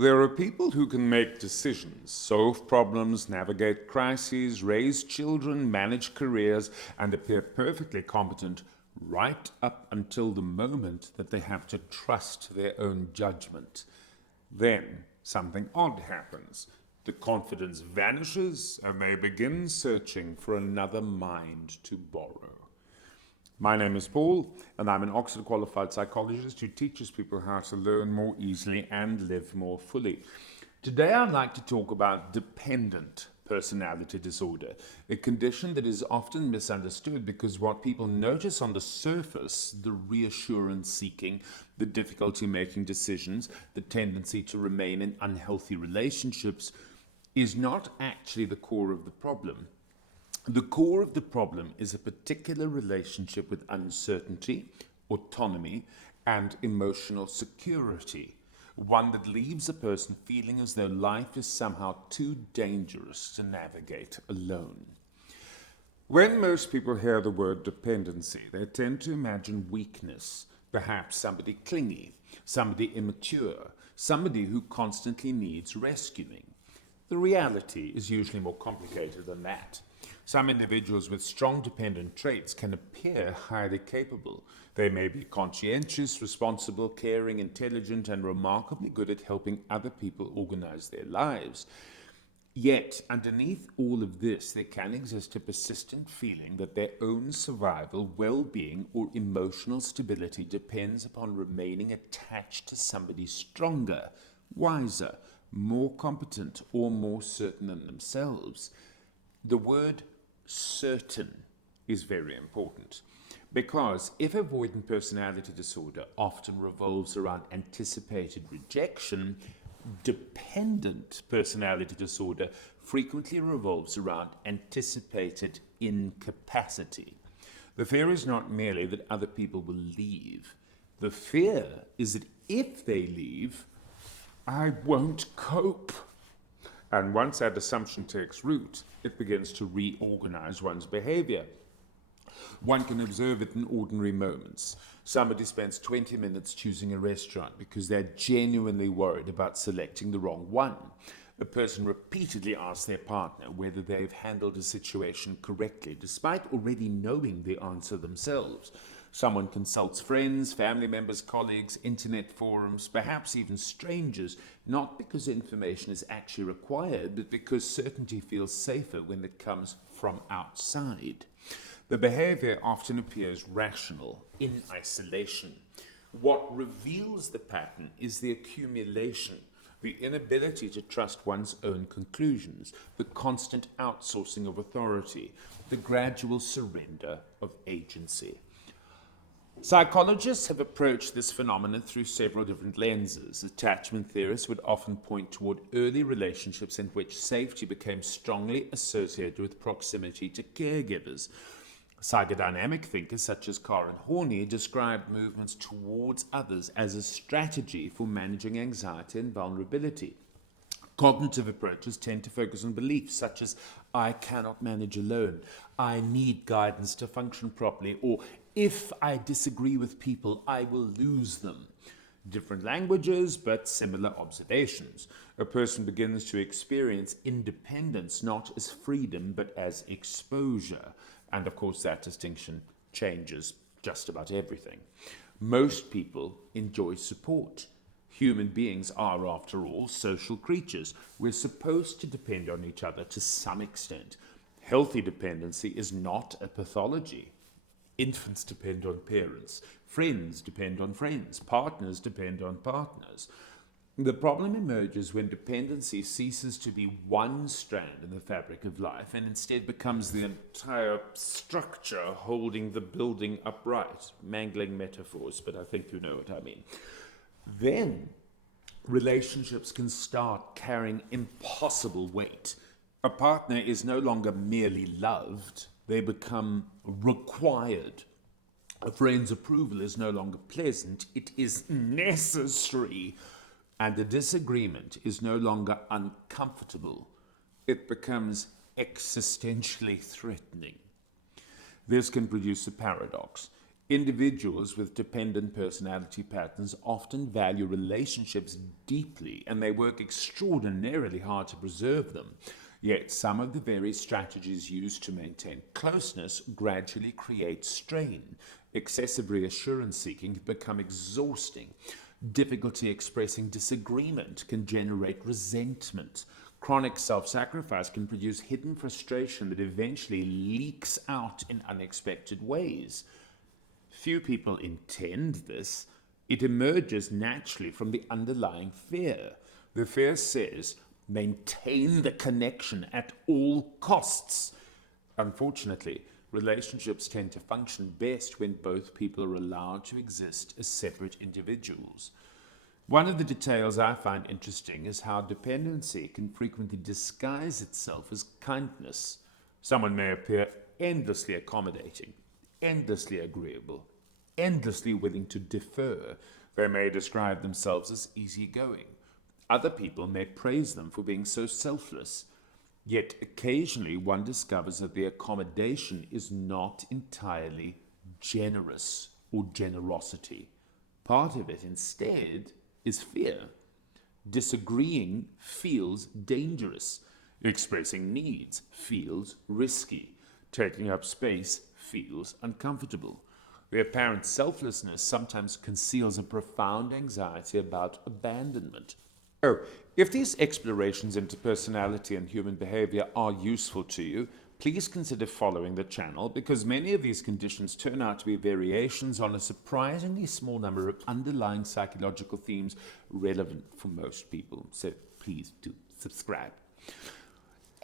There are people who can make decisions, solve problems, navigate crises, raise children, manage careers, and appear perfectly competent right up until the moment that they have to trust their own judgment. Then something odd happens. The confidence vanishes, and they begin searching for another mind to borrow. My name is Paul, and I'm an Oxford qualified psychologist who teaches people how to learn more easily and live more fully. Today I'd like to talk about dependent personality disorder, a condition that is often misunderstood because what people notice on the surface, the reassurance-seeking, the difficulty making decisions, the tendency to remain in unhealthy relationships, is not actually the core of the problem. The core of the problem is a particular relationship with uncertainty, autonomy, and emotional security, one that leaves a person feeling as though life is somehow too dangerous to navigate alone. When most people hear the word dependency, they tend to imagine weakness, perhaps somebody clingy, somebody immature, somebody who constantly needs rescuing. The reality is usually more complicated than that. Some individuals with strong dependent traits can appear highly capable. They may be conscientious, responsible, caring, intelligent, and remarkably good at helping other people organize their lives. Yet, underneath all of this, there can exist a persistent feeling that their own survival, well-being, or emotional stability depends upon remaining attached to somebody stronger, wiser, more competent, or more certain than themselves. The word certain is very important because if avoidant personality disorder often revolves around anticipated rejection, dependent personality disorder frequently revolves around anticipated incapacity. The fear is not merely that other people will leave. The fear is that if they leave, I won't cope. And once that assumption takes root, it begins to reorganize one's behavior. One can observe it in ordinary moments. Somebody spends 20 minutes choosing a restaurant because they're genuinely worried about selecting the wrong one. A person repeatedly asks their partner whether they've handled a situation correctly, despite already knowing the answer themselves. Someone consults friends, family members, colleagues, internet forums, perhaps even strangers, not because information is actually required, but because certainty feels safer when it comes from outside. The behavior often appears rational, in isolation. What reveals the pattern is the accumulation, the inability to trust one's own conclusions, the constant outsourcing of authority, the gradual surrender of agency. Psychologists have approached this phenomenon through several different lenses. Attachment theorists would often point toward early relationships in which safety became strongly associated with proximity to caregivers. Psychodynamic thinkers such as Karen Horney described movements towards others as a strategy for managing anxiety and vulnerability. Cognitive approaches tend to focus on beliefs such as, I cannot manage alone, I need guidance to function properly, or if I disagree with people, I will lose them. Different languages, but similar observations. A person begins to experience independence not as freedom, but as exposure. And of course, that distinction changes just about everything. Most people enjoy support. Human beings are, after all, social creatures. We're supposed to depend on each other to some extent. Healthy dependency is not a pathology. Infants depend on parents. Friends depend on friends. Partners depend on partners. The problem emerges when dependency ceases to be one strand in the fabric of life and instead becomes the entire structure holding the building upright. Mangling metaphors, but I think you know what I mean. Then relationships can start carrying impossible weight. A partner is no longer merely loved, they become required. A friend's approval is no longer pleasant, it is necessary. And the disagreement is no longer uncomfortable, it becomes existentially threatening. This can produce a paradox. Individuals with dependent personality patterns often value relationships deeply and they work extraordinarily hard to preserve them. Yet, some of the very strategies used to maintain closeness gradually create strain. Excessive reassurance seeking can become exhausting. Difficulty expressing disagreement can generate resentment. Chronic self sacrifice can produce hidden frustration that eventually leaks out in unexpected ways. Few people intend this. It emerges naturally from the underlying fear. The fear says, maintain the connection at all costs. Unfortunately, relationships tend to function best when both people are allowed to exist as separate individuals. One of the details I find interesting is how dependency can frequently disguise itself as kindness. Someone may appear endlessly accommodating, endlessly agreeable, endlessly willing to defer. They may describe themselves as easygoing. Other people may praise them for being so selfless. Yet occasionally one discovers that the accommodation is not entirely generous or generosity. Part of it instead is fear. Disagreeing feels dangerous. Expressing needs feels risky. Taking up space feels uncomfortable. The apparent selflessness sometimes conceals a profound anxiety about abandonment. Oh, if these explorations into personality and human behavior are useful to you, please consider following the channel because many of these conditions turn out to be variations on a surprisingly small number of underlying psychological themes relevant for most people. So please do subscribe.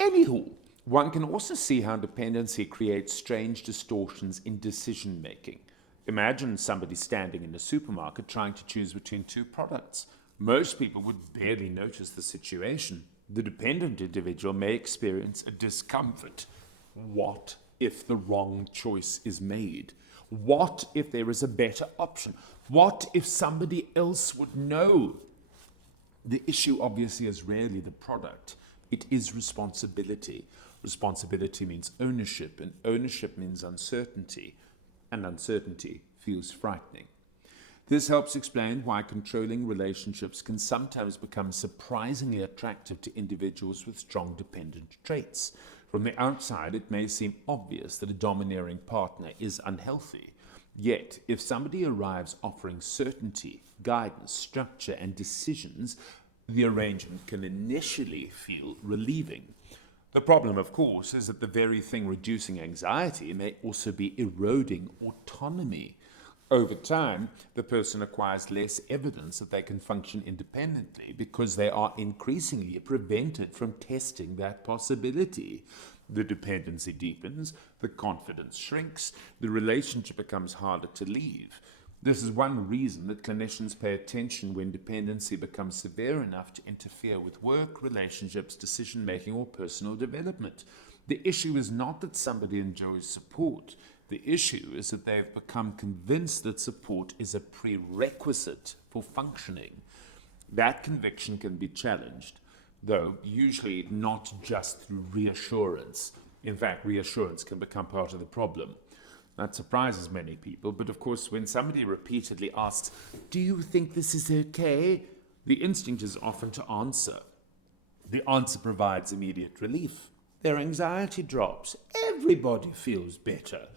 Anywho, one can also see how dependency creates strange distortions in decision making. Imagine somebody standing in a supermarket trying to choose between two products. Most people would barely notice the situation. The dependent individual may experience a discomfort. What if the wrong choice is made? What if there is a better option? What if somebody else would know? The issue obviously is rarely the product. It is responsibility. Responsibility means ownership, and ownership means uncertainty, and uncertainty feels frightening. This helps explain why controlling relationships can sometimes become surprisingly attractive to individuals with strong dependent traits. From the outside, it may seem obvious that a domineering partner is unhealthy. Yet, if somebody arrives offering certainty, guidance, structure, and decisions, the arrangement can initially feel relieving. The problem, of course, is that the very thing reducing anxiety may also be eroding autonomy. Over time, the person acquires less evidence that they can function independently because they are increasingly prevented from testing that possibility. The dependency deepens, the confidence shrinks, the relationship becomes harder to leave. This is one reason that clinicians pay attention when dependency becomes severe enough to interfere with work, relationships, decision-making, or personal development. The issue is not that somebody enjoys support. The issue is that they've become convinced that support is a prerequisite for functioning. That conviction can be challenged, though usually not just through reassurance. In fact, reassurance can become part of the problem. That surprises many people, but of course, when somebody repeatedly asks, "Do you think this is okay?" the instinct is often to answer. The answer provides immediate relief. Their anxiety drops. Everybody feels better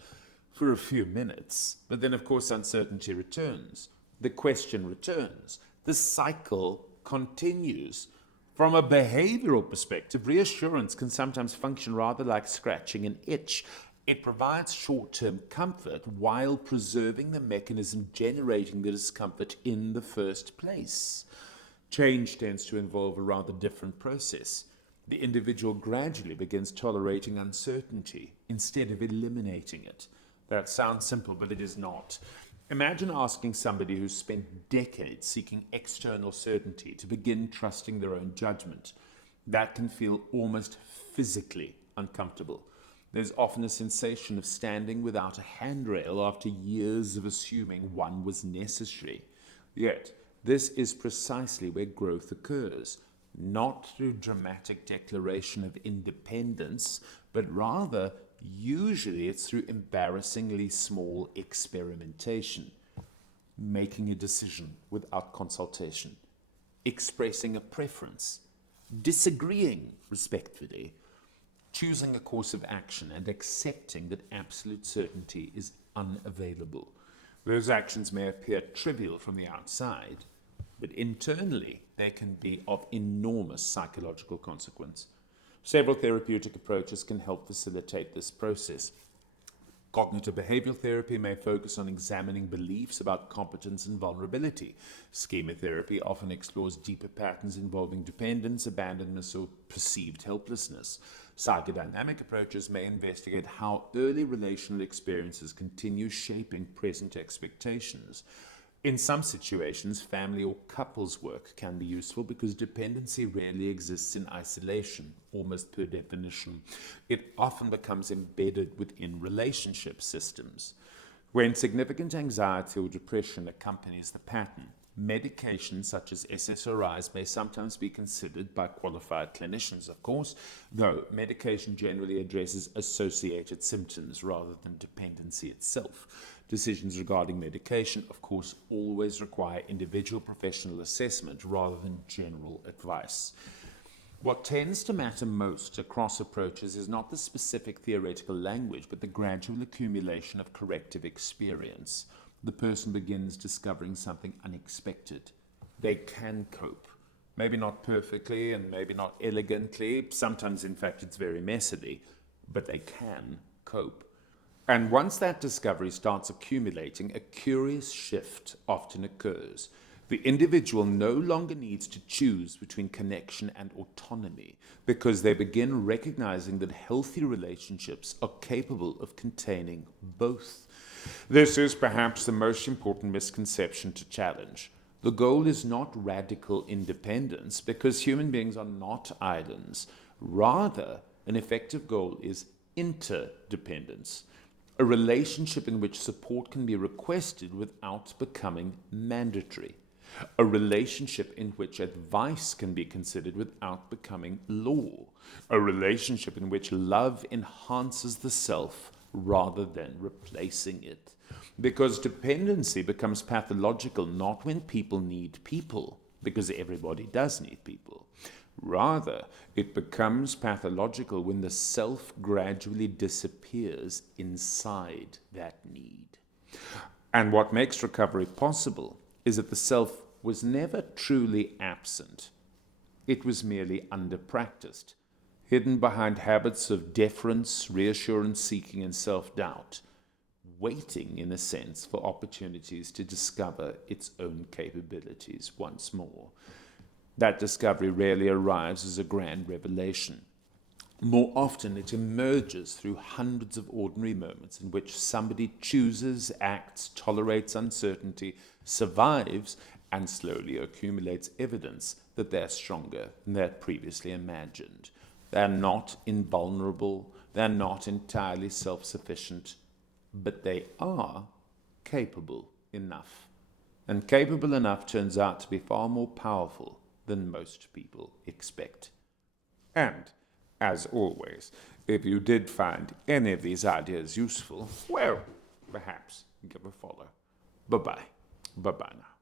for a few minutes. But then, of course, uncertainty returns. The question returns. The cycle continues. From a behavioral perspective, reassurance can sometimes function rather like scratching an itch. It provides short-term comfort while preserving the mechanism generating the discomfort in the first place. Change tends to involve a rather different process. The individual gradually begins tolerating uncertainty instead of eliminating it. That sounds simple, but it is not. Imagine asking somebody who's spent decades seeking external certainty to begin trusting their own judgment. That can feel almost physically uncomfortable. There's often a sensation of standing without a handrail after years of assuming one was necessary. Yet, this is precisely where growth occurs, not through dramatic declaration of independence, but rather Usually it's through embarrassingly small experimentation, making a decision without consultation, expressing a preference, disagreeing respectfully, choosing a course of action, and accepting that absolute certainty is unavailable. Those actions may appear trivial from the outside, but internally they can be of enormous psychological consequence. Several therapeutic approaches can help facilitate this process. Cognitive behavioral therapy may focus on examining beliefs about competence and vulnerability. Schema therapy often explores deeper patterns involving dependence, abandonment, or perceived helplessness. Psychodynamic approaches may investigate how early relational experiences continue shaping present expectations. In some situations, family or couples work can be useful because dependency rarely exists in isolation, almost per definition. It often becomes embedded within relationship systems. When significant anxiety or depression accompanies the pattern, medications such as SSRIs may sometimes be considered by qualified clinicians, of course, though medication generally addresses associated symptoms rather than dependency itself. Decisions regarding medication, of course, always require individual professional assessment rather than general advice. What tends to matter most across approaches is not the specific theoretical language, but the gradual accumulation of corrective experience. The person begins discovering something unexpected. They can cope. Maybe not perfectly and maybe not elegantly. Sometimes, in fact, it's very messily, but they can cope. And once that discovery starts accumulating, a curious shift often occurs. The individual no longer needs to choose between connection and autonomy because they begin recognizing that healthy relationships are capable of containing both. This is perhaps the most important misconception to challenge. The goal is not radical independence because human beings are not islands. Rather, an effective goal is interdependence. A relationship in which support can be requested without becoming mandatory. A relationship in which advice can be considered without becoming law. A relationship in which love enhances the self rather than replacing it. Because dependency becomes pathological not when people need people, because everybody does need people. Rather, it becomes pathological when the self gradually disappears inside that need. And what makes recovery possible is that the self was never truly absent. It was merely under-practiced, hidden behind habits of deference, reassurance-seeking, and self-doubt, waiting, in a sense, for opportunities to discover its own capabilities once more. That discovery rarely arrives as a grand revelation. More often, it emerges through hundreds of ordinary moments in which somebody chooses, acts, tolerates uncertainty, survives, and slowly accumulates evidence that they're stronger than they had previously imagined. They're not invulnerable, they're not entirely self-sufficient, but they are capable enough. And capable enough turns out to be far more powerful than most people expect. And, as always, if you did find any of these ideas useful, well, perhaps give a follow. Bye-bye. Bye-bye now.